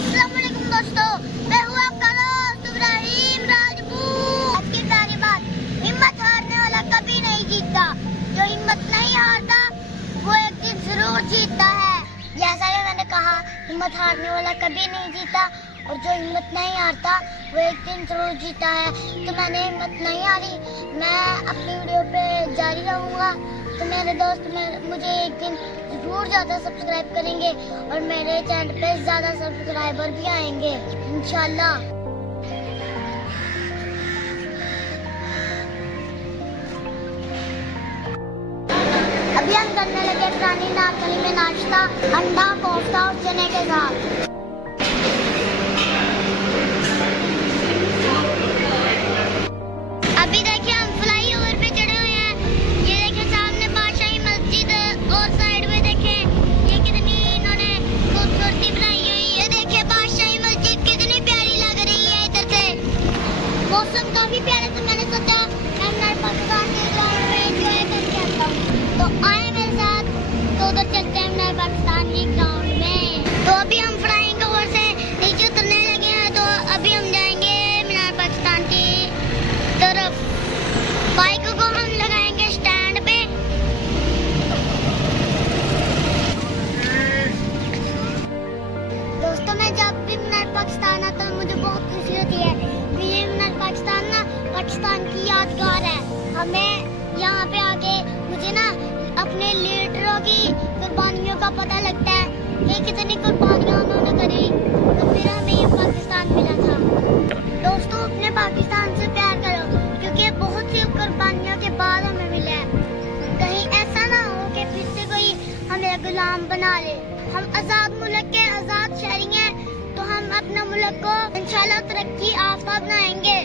अस्सलाम वालेकुम दोस्तों, मैं हूँ आपका दोस्त इब्राहिम राजपूत। आज की प्यारी बात, हिम्मत हारने वाला कभी नहीं जीतता। जो हिम्मत नहीं हारता वो एक दिन जरूर जीतता है। जैसा कि मैंने कहा, हिम्मत हारने वाला कभी नहीं जीता और जो हिम्मत नहीं हारता वो एक दिन जरूर जीता है। तो मैंने हिम्मत नहीं हारी, मैं अपनी वीडियो पे जारी रहूँगा। तो मेरे दोस्त मुझे एक दिन जरूर ज़्यादा सब्सक्राइब करेंगे और मेरे चैनल पे ज़्यादा सब्सक्राइबर भी आएंगे इंशाल्लाह। अभी हम करने लगे पुरानी नागली में नाश्ता, अंडा, कोफ्ता और चने के साथ। अभी देखिए हम फ्लाईओवर पे चढ़े हुए हैं। ये देखिए सामने बादशाही मस्जिद और साइड में देखें ये कितनी इन्होंने खूबसूरती बनाई हुई है। देखिए बादशाही मस्जिद कितनी प्यारी लग रही है इधर से। मौसम काफी प्यारा, तो मैंने सोचा मैं पाकिस्तान के ग्राउंड में एंजॉय करके आता हूँ। तो आए मेरे साथ, तो उधर चलते हैं मैं पाकिस्तान के ग्राउंड में। तो अभी हम फ्लाइंग ओवर से नीचे उतरने लगे हैं। तो अभी हम जाएंगे मीनार पाकिस्तान की तरफ। बाइक को हम लगाएंगे स्टैंड पे। दोस्तों मैं जब भी मीनार पाकिस्तान आता हूँ मुझे बहुत खुशी होती है। ये मीनार पाकिस्तान ना पाकिस्तान की यादगार है। हमें यहाँ पे आके मुझे ना अपने लीडरों की कुर्बानियों का पता लगता है कि कितनी कुर्बानियां उन्होंने करी, तो फिर हमें ये पाकिस्तान मिला था। दोस्तों अपने पाकिस्तान से प्यार करो, क्योंकि बहुत सी कुर्बानियों के बाद हमें मिला है। कहीं ऐसा ना हो कि फिर से कोई हमें गुलाम बना ले। हम आजाद मुल्क के आजाद शहरी हैं, तो हम अपने मुल्क को इंशाल्लाह तरक्की याफ्ता बनाएंगे।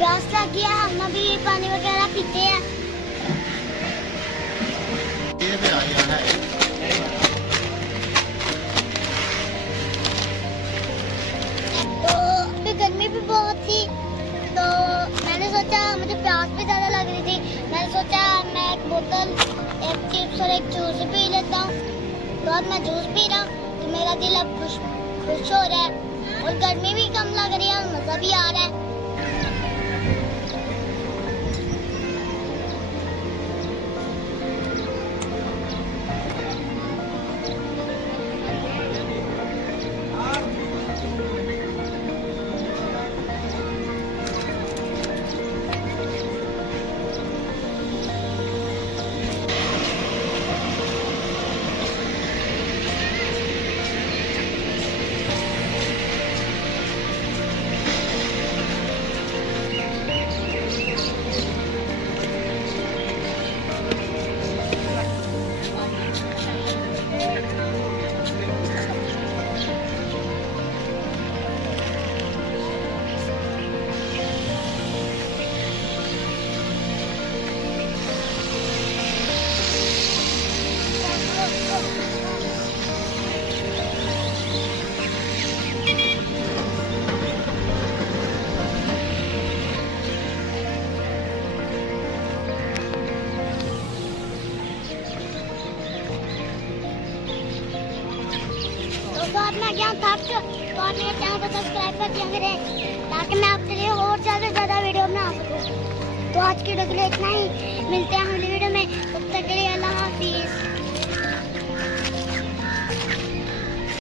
प्यास लग गया, हम अभी पानी वगैरह पीते हैं। तो अभी गर्मी भी बहुत थी, तो मैंने सोचा, मुझे प्यास भी ज़्यादा लग रही थी, मैंने सोचा मैं एक बोतल, एक चिप्स और एक जूस पी लेता हूँ। तो अब मैं जूस पी रहा हूँ, तो मेरा दिल अब खुश हो रहा है और गर्मी भी कम लग रही है और मज़ा भी आ रहा है। हो तो आप मेरे चैनल को सब्सक्राइब कर दिया करें ताकि मैं आपके लिए और ज़्यादा वीडियो बना सकूँ। तो आज की वीडियो के लिए इतना ही, मिलते हैं अगली वीडियो में, तब तक के लिए अल्लाह हाफिज़।